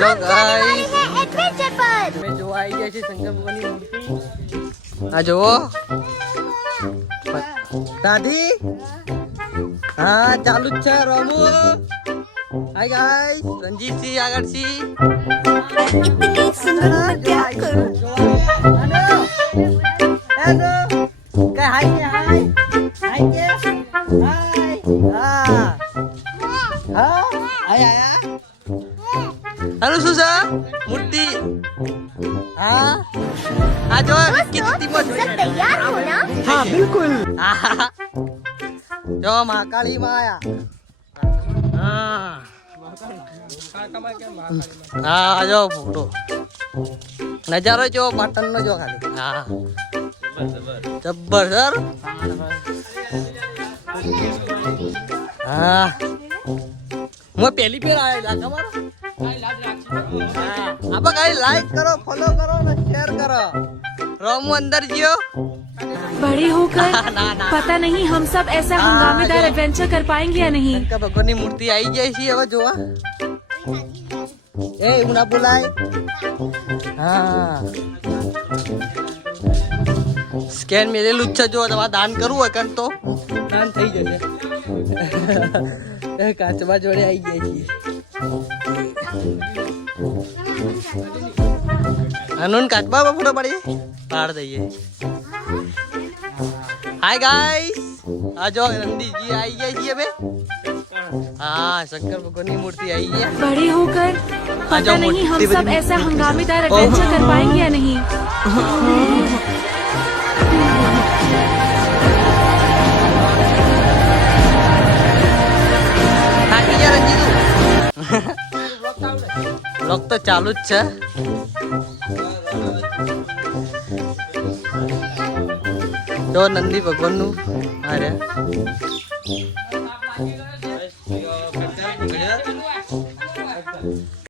Hello guys adventure પર મે જો આવી ગયા છે શંકર ભગવાનની મૂર્તિ આ જુઓ દાદી હા ચાલુ જ છે રમુ હાય ગાઈસ રંજીત સિંહ આગળ સી इतनी सुंदर मैं क्या करूं હેલો કે હાય કે હાય કે હાય હા હા આયા આયા हेलो सुसा मूर्ति हाँ आ जाओ कितनी मत सब तैयार हो ना हाँ बिल्कुल जो महाकाली माया हाँ हाँ आ जाओ फोटो नजारो जो पाटन नो जो खाली हाँ जब्बर सर हाँ मैं पहली बार आया इलाका मारा आप गाइस लाइक करो फॉलो करो ना शेयर करो रोमू अंदर जियो बड़े होकर ना ना पता नहीं हम सब ऐसा हंगामेदार एडवेंचर कर पाएंगे या नहीं। का भगवानની મૂર્તિ આવી જાય છે હવે જોવા એ ઉના બોલાય હા સ્કેન મેલેલું જ છે જો તમારે દાન કરવું હોય કન તો દાન થઈ જશે કાચબા જોડે આવી ગયા છીએ અનુન કાચબા ફોટો પાડીએ પાડ દઈએ हाय गाइस आज नंदी जी आई है जी अबे हाँ शंकर भगवान की मूर्ति आई है बड़े होकर पता नहीं हम सब ऐसा हंगामेदार एडवेंचर कर पाएंगे या नहीं। ब्लॉग तो चालू જ છે જો નંદી ભગવાન નું આ રહ્યા